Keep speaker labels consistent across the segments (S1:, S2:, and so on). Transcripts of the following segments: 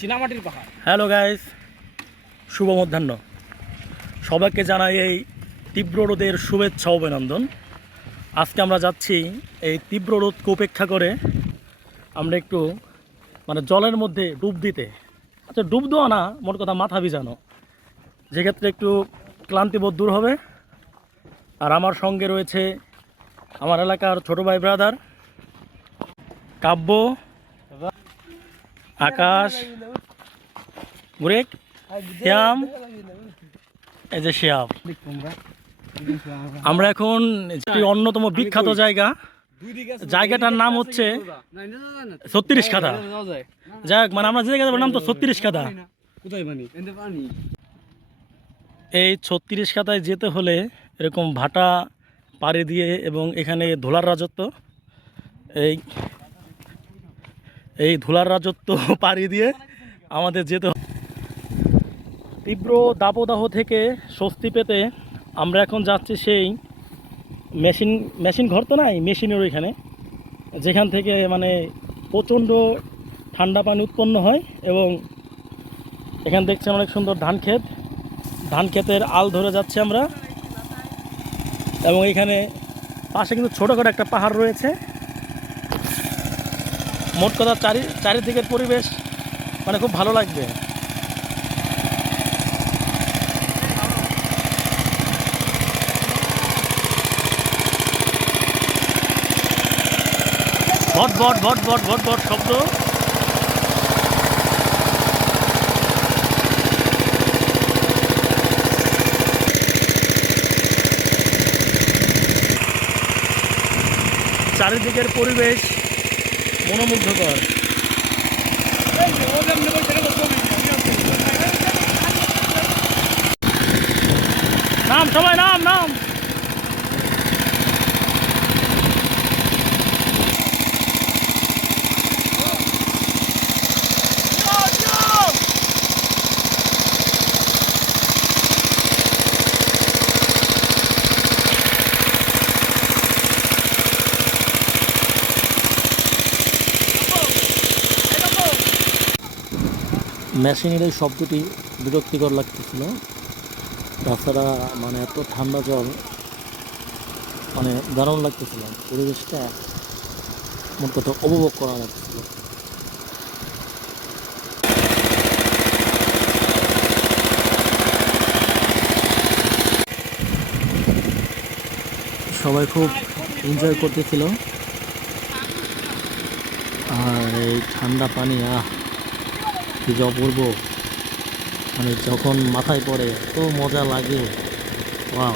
S1: চীনামাটির পাহাড়।
S2: Hello guys, শুভ মধ্যাহ্ন। সবাইকে জানাই এই তীব্র রোদের শুভেচ্ছা, অভিনন্দন। আজকে আমরা যাচ্ছি এই তীব্র রোদকে উপেক্ষা করে। আমরা একটু মানে জলের মধ্যে ডুব দিতে। আচ্ছা ডুব দেওয়া না, মোট কথা মাথা ভিজানো। যেক্ষেত্রে একটু ক্লান্তিবোধ দূর হবে। আর আমার সঙ্গে রয়েছে আমার এলাকার ছোট ভাই ব্রাদার, কাব্য আকাশ গুরেক শ্যাম এই যে শ্যাম। আমরা এখন একটি অন্যতম বিখ্যাত জায়গা। জায়গাটার নাম হচ্ছে ছত্রিশ খাতা যাই হোক, মানে আমরা যে জায়গাটার নাম তো ছত্রিশ
S1: পানি
S2: এই ছত্রিশ খাতায় যেতে হলে এরকম ভাটা পাড়ি দিয়ে এবং এখানে ধোলার রাজত্ব। এই এই ধুলার রাজত্ব পাড়ি দিয়ে আমাদের যেতে তীব্র দাবদাহ থেকে স্বস্তি পেতে আমরা এখন যাচ্ছি সেই মেশিন মেশিন ঘর তো নাই, মেশিনের ওইখানে। যেখান থেকে মানে প্রচণ্ড ঠান্ডা পানি উৎপন্ন হয় এবং এখানে দেখছেন অনেক সুন্দর ধান ক্ষেত। ধান ক্ষেতের আল ধরে যাচ্ছে আমরা। এবং এখানে পাশে কিন্তু ছোটোখাটো একটা পাহাড় রয়েছে। মোট কথা চারি, চারিদিকের পরিবেশ মানে খুব ভালো লাগবে। ভট ভট ভট ভট ভট ভট শব্দ। চারিদিকের পরিবেশ মনোমুগ্ধকর। নাম সবাই নাম নাম। মেশিনের এই শব্দটি বিরক্তিকর লাগতেছিল। তাছাড়া মানে এত ঠান্ডা জল মানে দারুণ লাগতেছিল। পরিবেশটা মোট কথা উপভোগ করা লাগছিল সবাই খুব এনজয় করতেছিল। আর এই ঠান্ডা পানি, আহ! কি যে অপূর্ব। মানে যখন মাথায় পড়ে এত মজা লাগে। ওয়াও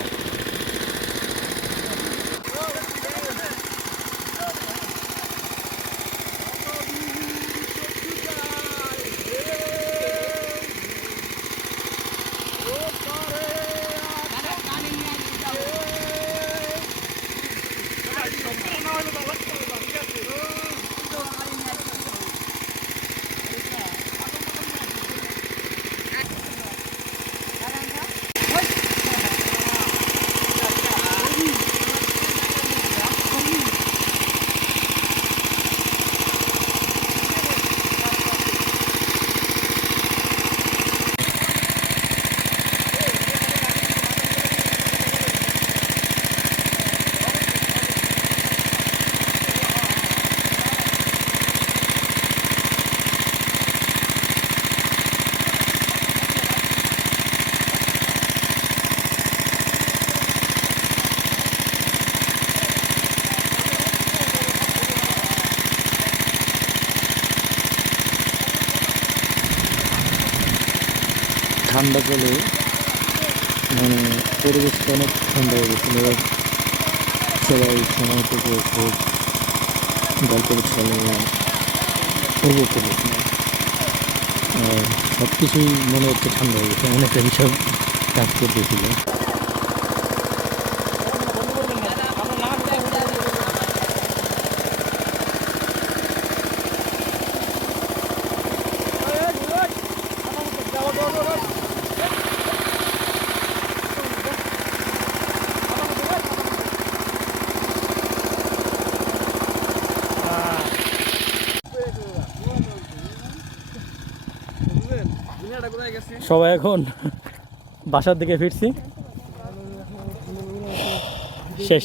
S2: ঠান্ডা জলে মানে পরিবেশটা অনেক ঠান্ডা হয়ে গেছিল এবার সবাই সময় থেকে খুব গল্প চলে উপভোগ আর সব কিছুই মনে হচ্ছে ঠান্ডা হয়ে গেছে অনেক হিসাব কাজ করতেছিল। সবাই এখন বাসার দিকে ফিরছি। শেষ।